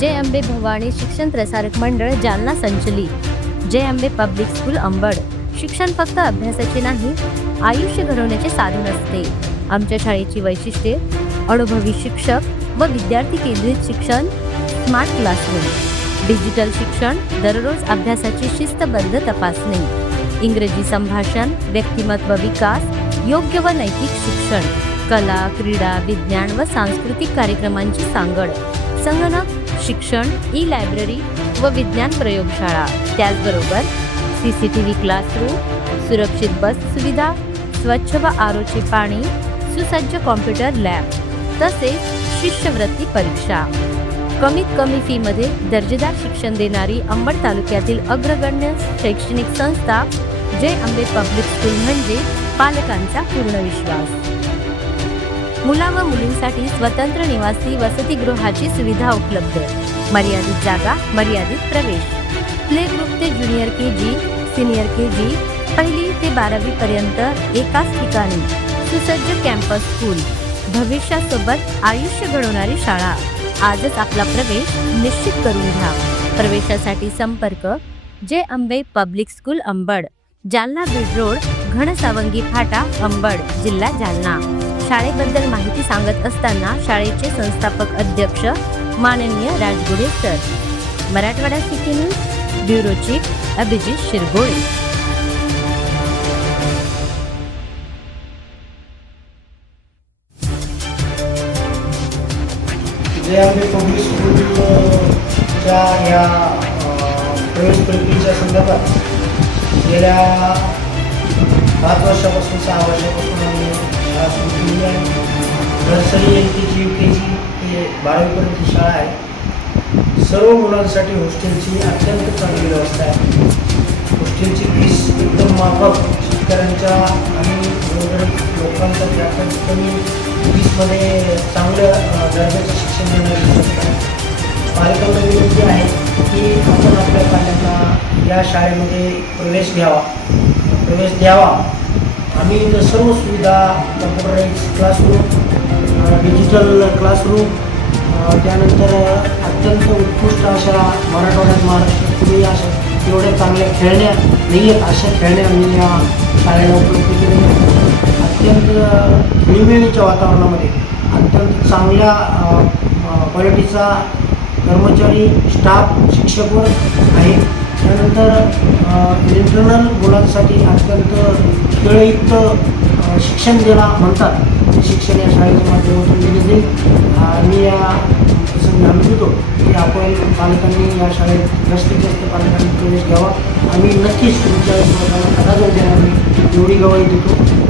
जय अंबे भवानी शिक्षण प्रसारक मंडळ जालना संचलित जय अंबे पब्लिक स्कूल अंबड. शिक्षण फक्त अभ्यासाचे नाही आयुष्य घडवण्याचे साधन असते. आमच्या शाळेची वैशिष्ट्ये अनुभवी शिक्षक व विद्यार्थी केंद्रित शिक्षण स्मार्ट क्लासरूम डिजिटल शिक्षण दररोज अभ्यासाची शिस्तबद्ध तपासणी. इंग्रजी संभाषण व्यक्तिमत्व विकास योग्य व नैतिक शिक्षण. कला क्रीडा विज्ञान व सांस्कृतिक कार्यक्रमांची सांगड. संगणक शिक्षण ई लायब्ररी व विज्ञान प्रयोगशाळा. त्याचबरोबर C C T V classroom सुरक्षित बस सुविधा स्वच्छ व आरोचे पाणी सुसज्ज कॉम्प्युटर लॅब तसेच शिष्यवृत्ती परीक्षा. कमीत कमी फीमध्ये दर्जेदार शिक्षण देणारी अंबड तालुक्यातील अग्रगण्य शैक्षणिक संस्था जय अंबे पब्लिक स्कूल म्हणजे पालकांचा पूर्ण विश्वास. मुला व मुलींसाठी स्वतंत्र निवासी वसतिगृहाची सुविधा उपलब्ध. मर्यादित जागा मर्यादित प्रवेश. प्ले ग्रुप ते junior K G senior K G पहिली ते बारावी पर्यंत एकाच ठिकाणी. सुसज्ज कॅम्पस स्कूल. भविष्यासोबत आयुष्य घडवणारी शाळा. आजच आपला प्रवेश निश्चित करून घ्या. प्रवेशासाठी संपर्क. Jai Ambe public school Ambad. Jalna Beed road Ghansawangi फाटा अंबड जिल्हा जालना. शाळेबद्दल माहिती सांगत असताना शाळेचे संस्थापक अध्यक्ष माननीय Rajgude sir. Marathwada city news bureau chief Abhijit Shirgole. जे आम्ही पब्लिक स्कूलच्या या प्रवेश प्रक्रियेच्या संदर्भात गेल्या पाच वर्षापासून सहा वर्षापासून आम्ही शाळा सुरू केलेली आहे nursery L K G U K G ते बारावीपर्यंतची शाळा आहे. सर्व मुलांसाठी हॉस्टेलची अत्यंत चांगली व्यवस्था आहे हॉस्टेलची फीस एकदम माफक शेतकऱ्यांच्या आणि गोरगरीब लोकांसाठी अत्यंत कमी फीसमध्ये चांगलं दर्जाचं शिक्षण देणारी संस्था आहे पालकांना विनंती आहे की आपण आपल्या पाल्यांना या शाळेमध्ये प्रवेश घ्यावा. प्रवेश द्यावा. आम्ही इथं सर्व सुविधा कम्प्युटराईज क्लासरूम डिजिटल क्लासरूम त्यानंतर अत्यंत उत्कृष्ट अशा मराठवाड्यात महाराष्ट्रात अशा एवढ्या चांगल्या खेळण्या नाही आहेत अशा खेळण्या आम्ही या शाळेला उपलब्ध केलेल्या अत्यंत खेळीमेळीच्या वातावरणामध्ये अत्यंत चांगल्या क्वालिटीचा कर्मचारी स्टाफ शिक्षक आहे त्यानंतर इंटरनल मुलांसाठी अत्यंत खेळयुक्त शिक्षण ज्याला म्हणतात. ते शिक्षण या शाळेच्या माध्यमातून दिले जाईल. अ, मी या प्रसंगी आम्ही देतो की आपण पालकांनी या शाळेत जास्तीत जास्त पालकांनी प्रवेश घ्यावा. आम्ही नक्कीच तुमच्या विश्वासाला कदा देणार एवढी गवाही देतो.